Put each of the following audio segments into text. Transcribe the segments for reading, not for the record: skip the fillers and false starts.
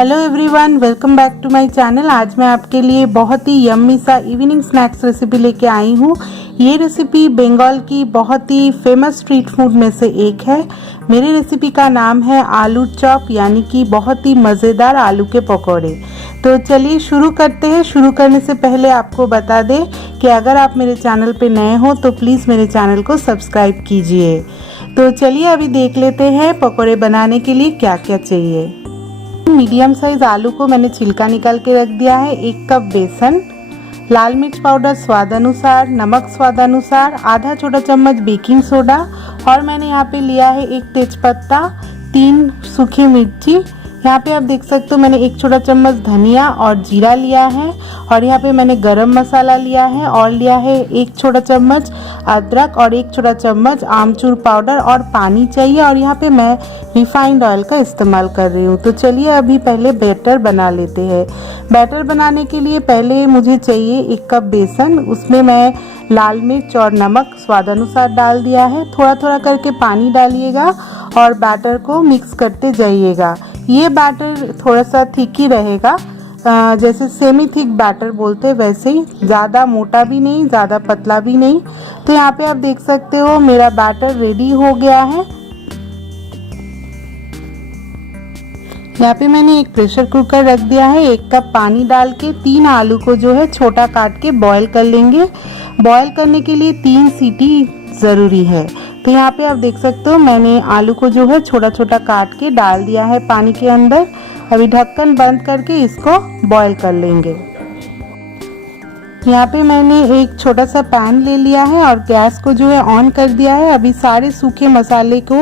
Hello everyone, welcome back to my channel. आज मैं आपके लिए बहुत ही यम्मी सा इवनिंग स्नैक्स रेसिपी लेके आई हूँ। ये रेसिपी बंगाल की बहुत ही फेमस स्ट्रीट फूड में से एक है। मेरी रेसिपी का नाम है आलू चॉप, यानी कि बहुत ही मज़ेदार आलू के पकौड़े। तो चलिए शुरू करते हैं। शुरू करने से पहले आपको बता दें कि अगर आप मेरे चैनल पे नए हो तो प्लीज़ मेरे चैनल को सब्सक्राइब कीजिए। तो चलिए अभी देख लेते हैं पकौड़े बनाने के लिए क्या क्या चाहिए। मीडियम साइज आलू को मैंने छिलका निकाल के रख दिया है। 1 कप बेसन, लाल मिर्च पाउडर स्वाद अनुसार, नमक स्वाद अनुसार, आधा छोटा चम्मच बेकिंग सोडा और मैंने यहाँ पे लिया है 1 तेजपत्ता, 3 सूखी मिर्ची। यहाँ पे आप देख सकते हो मैंने 1 छोटा चम्मच धनिया और जीरा लिया है और यहाँ पे मैंने गरम मसाला लिया है और लिया है 1 छोटा चम्मच अदरक और 1 छोटा चम्मच आमचूर पाउडर और पानी चाहिए। और यहाँ पे मैं रिफाइंड ऑयल का इस्तेमाल कर रही हूँ। तो चलिए अभी पहले बैटर बना लेते हैं। बैटर बनाने के लिए पहले मुझे चाहिए 1 कप बेसन, उसमें मैं लाल मिर्च और नमक स्वाद अनुसार डाल दिया है। थोड़ा थोड़ा करके पानी डालिएगा और बैटर को मिक्स करते जाइएगा। ये बैटर थोड़ा सा थिक ही रहेगा, जैसे सेमी थिक बैटर बोलते हैं वैसे ही, ज़्यादा मोटा भी नहीं ज़्यादा पतला भी नहीं। तो यहाँ पे आप देख सकते हो मेरा बैटर रेडी हो गया है। यहाँ पे मैंने एक प्रेशर कुकर रख दिया है। 1 कप पानी डाल के 3 आलू को जो है छोटा काट के बॉईल कर लेंगे। बॉईल करने के लिए 3 सीटी ज़रूरी है। तो यहाँ पे आप देख सकते हो मैंने आलू को जो है छोटा छोटा काट के डाल दिया है पानी के अंदर। अभी ढक्कन बंद करके इसको बॉईल कर लेंगे। यहाँ पे मैंने एक छोटा सा पैन ले लिया है और गैस को जो है ऑन कर दिया है। अभी सारे सूखे मसाले को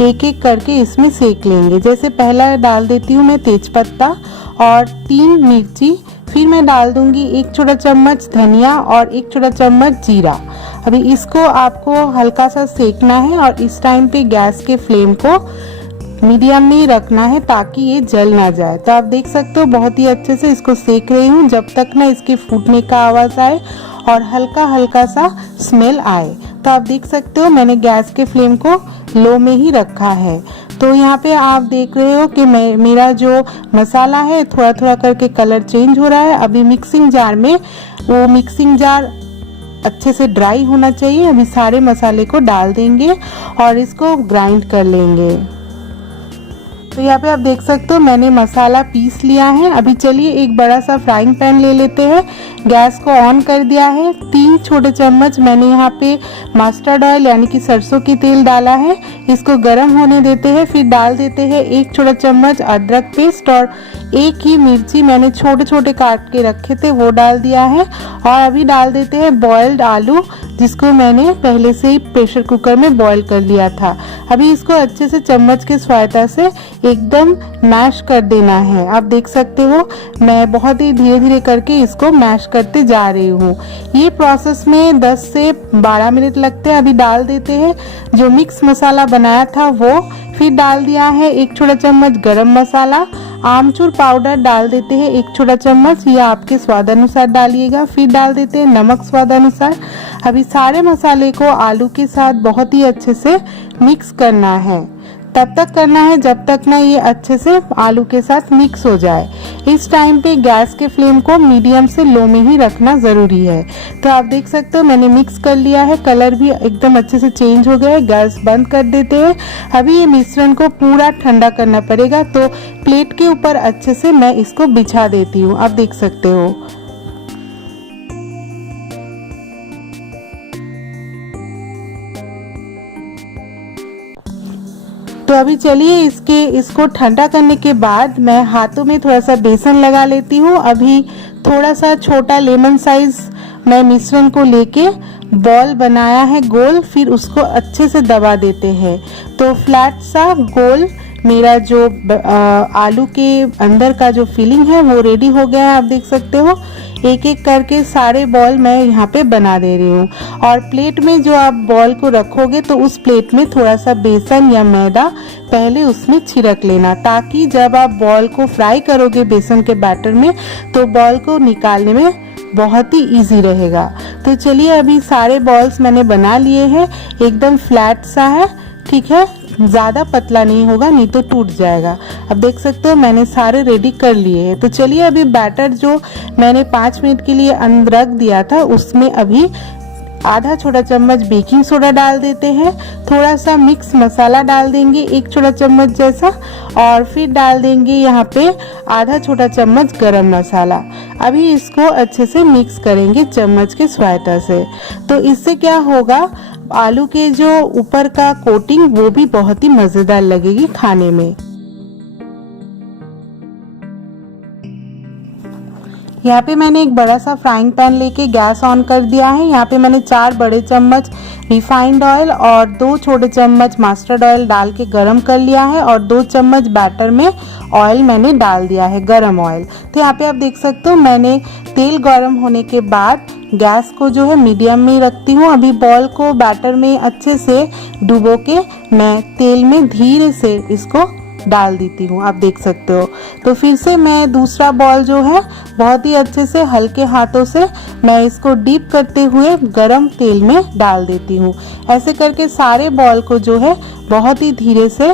एक एक करके इसमें सेक लेंगे। जैसे पहला डाल देती हूँ मैं तेजपत्ता और 3 मिर्ची, फिर मैं डाल दूंगी 1 छोटा चम्मच धनिया और 1 छोटा चम्मच जीरा। अभी इसको आपको हल्का सा सेकना है और इस टाइम पे गैस के फ्लेम को मीडियम में ही रखना है ताकि ये जल ना जाए। तो आप देख सकते हो बहुत ही अच्छे से इसको सेक रही हूँ जब तक ना इसके फूटने का आवाज़ आए और हल्का हल्का सा स्मेल आए। तो आप देख सकते हो मैंने गैस के फ्लेम को लो में ही रखा है। तो यहाँ पे आप देख रहे हो कि मेरा जो मसाला है थोड़ा थोड़ा करके कलर चेंज हो रहा है। अभी मिक्सिंग जार में, वो मिक्सिंग जार अच्छे से ड्राई होना चाहिए। अभी सारे मसाले को डाल देंगे और इसको ग्राइंड कर लेंगे। तो यहाँ पे आप देख सकते हो मैंने मसाला पीस लिया है। अभी चलिए एक बड़ा सा फ्राइंग पैन ले लेते हैं। गैस को ऑन कर दिया है। 3 छोटे चम्मच मैंने यहाँ पे मस्टर्ड ऑयल यानी कि सरसों की तेल डाला है। इसको गर्म होने देते हैं। फिर डाल देते हैं 1 छोटा चम्मच अदरक पेस्ट और 1 ही मिर्ची मैंने छोटे छोटे काट के रखे थे वो डाल दिया है। और अभी डाल देते हैं बॉइल्ड आलू, जिसको मैंने पहले से ही प्रेशर कुकर में बॉईल कर लिया था। अभी इसको अच्छे से चम्मच के सहायता से एकदम मैश कर देना है। आप देख सकते हो मैं बहुत ही धीरे धीरे करके इसको मैश करते जा रही हूँ। ये प्रोसेस में 10 से 12 मिनट लगते हैं। अभी डाल देते हैं जो मिक्स मसाला बनाया था वो, फिर डाल दिया है 1 छोटा चम्मच गरम मसाला, आमचूर पाउडर डाल देते हैं 1 छोटा चम्मच, या आपके स्वाद अनुसार डालिएगा। फिर डाल देते हैं नमक स्वाद अनुसार। अभी सारे मसाले को आलू के साथ बहुत ही अच्छे से मिक्स करना है। तब तक करना है जब तक ना ये अच्छे से आलू के साथ मिक्स हो जाए। इस टाइम पे गैस के फ्लेम को मीडियम से लो में ही रखना ज़रूरी है। तो आप देख सकते हो मैंने मिक्स कर लिया है, कलर भी एकदम अच्छे से चेंज हो गया है। गैस बंद कर देते हैं। अभी ये मिश्रण को पूरा ठंडा करना पड़ेगा, तो प्लेट के ऊपर अच्छे से मैं इसको बिछा देती हूँ। आप देख सकते हो तो अभी चलिए इसको ठंडा करने के बाद मैं हाथों में थोड़ा सा बेसन लगा लेती हूँ। अभी थोड़ा सा छोटा लेमन साइज मैं मिश्रण को लेके बॉल बनाया है गोल, फिर उसको अच्छे से दबा देते हैं। तो फ्लैट सा गोल मेरा जो आलू के अंदर का जो फिलिंग है वो रेडी हो गया है। आप देख सकते हो एक एक करके सारे बॉल मैं यहाँ पे बना दे रही हूँ। और प्लेट में जो आप बॉल को रखोगे तो उस प्लेट में थोड़ा सा बेसन या मैदा पहले उसमें छिड़क लेना, ताकि जब आप बॉल को फ्राई करोगे बेसन के बैटर में तो बॉल को निकालने में बहुत ही इजी रहेगा। तो चलिए अभी सारे बॉल्स मैंने बना लिए हैं, एकदम फ्लैट सा है, ठीक है। ज़्यादा पतला नहीं होगा, नहीं तो टूट जाएगा। अब देख सकते हो मैंने सारे रेडी कर लिए हैं। तो चलिए अभी बैटर जो मैंने 5 मिनट के लिए अंदर रख दिया था उसमें अभी आधा छोटा चम्मच बेकिंग सोडा डाल देते हैं, थोड़ा सा मिक्स मसाला डाल देंगे 1 छोटा चम्मच जैसा, और फिर डाल देंगे यहाँ पे आधा छोटा चम्मच गरम मसाला। अभी इसको अच्छे से मिक्स करेंगे चम्मच के सहायता से। तो इससे क्या होगा, आलू के जो ऊपर का कोटिंग वो भी बहुत ही मज़ेदार लगेगी खाने में। यहाँ पे मैंने एक बड़ा सा फ्राइंग पैन लेके गैस ऑन कर दिया है। यहाँ पे मैंने 4 बड़े चम्मच रिफाइंड ऑयल और 2 छोटे चम्मच मस्टर्ड ऑयल डाल के गरम कर लिया है, और 2 चम्मच बैटर में ऑयल मैंने डाल दिया है, गरम ऑयल। तो यहाँ पे आप देख सकते हो मैंने तेल गरम होने के बाद गैस को जो है मीडियम में रखती हूँ। अभी बॉल को बैटर में अच्छे से डुबो के मैं तेल में धीरे से इसको डाल देती हूँ, आप देख सकते हो। तो फिर से मैं दूसरा बॉल जो है बहुत ही अच्छे से हल्के हाथों से मैं इसको डीप करते हुए गरम तेल में डाल देती हूँ। ऐसे करके सारे बॉल को जो है बहुत ही धीरे से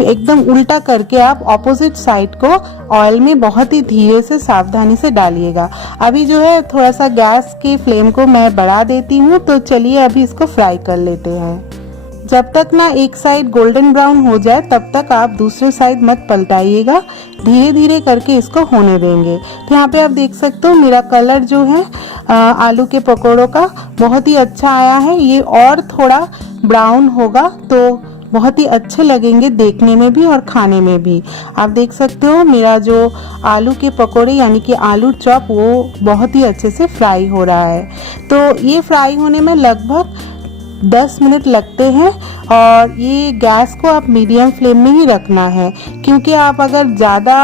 एकदम उल्टा करके आप ऑपोजिट साइड को ऑयल में बहुत ही धीरे से सावधानी से डालिएगा। अभी जो है थोड़ा सा गैस की फ्लेम को मैं बढ़ा देती हूँ। तो चलिए अभी इसको फ्राई कर लेते हैं। जब तक ना एक साइड गोल्डन ब्राउन हो जाए तब तक आप दूसरे साइड मत पलटाइएगा, धीरे धीरे करके इसको होने देंगे। तो यहाँ पे आप देख सकते हो मेरा कलर जो है आलू के पकौड़ों का बहुत ही अच्छा आया है। ये और थोड़ा ब्राउन होगा तो बहुत ही अच्छे लगेंगे देखने में भी और खाने में भी। आप देख सकते हो मेरा जो आलू के पकौड़े यानी कि आलू चॉप वो बहुत ही अच्छे से फ्राई हो रहा है। तो ये फ्राई होने में लगभग 10 मिनट लगते हैं, और ये गैस को आप मीडियम फ्लेम में ही रखना है, क्योंकि आप अगर ज़्यादा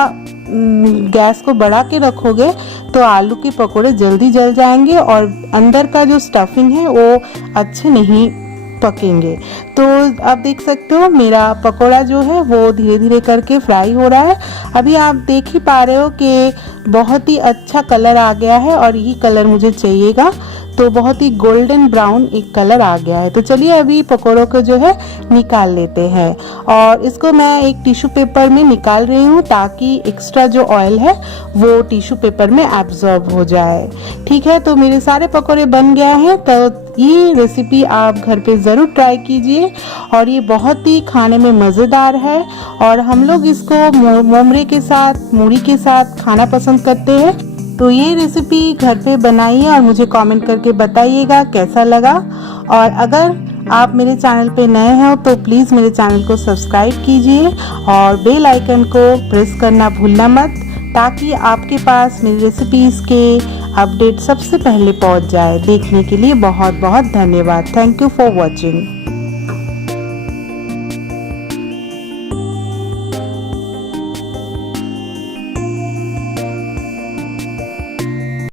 गैस को बढ़ा के रखोगे तो आलू के पकोड़े जल्दी जल जाएंगे और अंदर का जो स्टफिंग है वो अच्छे नहीं पकेंगे। तो आप देख सकते हो मेरा पकोड़ा जो है वो धीरे धीरे करके फ्राई हो रहा है। अभी आप देख ही पा रहे हो कि बहुत ही अच्छा कलर आ गया है, और ये कलर मुझे चाहिएगा। तो बहुत ही गोल्डन ब्राउन एक कलर आ गया है। तो चलिए अभी पकोड़ों को जो है निकाल लेते हैं, और इसको मैं एक टिश्यू पेपर में निकाल रही हूँ ताकि एक्स्ट्रा जो ऑयल है वो टिश्यू पेपर में एब्जॉर्ब हो जाए। ठीक है, तो मेरे सारे पकोड़े बन गए हैं। तो ये रेसिपी आप घर पे ज़रूर ट्राई कीजिए, और ये बहुत ही खाने में मज़ेदार है, और हम लोग इसको मोमरे के साथ, मूढ़ी के साथ खाना पसंद करते हैं। तो ये रेसिपी घर पे बनाइए और मुझे कमेंट करके बताइएगा कैसा लगा। और अगर आप मेरे चैनल पे नए हैं तो प्लीज़ मेरे चैनल को सब्सक्राइब कीजिए और बेल आइकन को प्रेस करना भूलना मत, ताकि आपके पास मेरी रेसिपीज़ के अपडेट सबसे पहले पहुंच जाए। देखने के लिए बहुत बहुत धन्यवाद। Thank you for watching.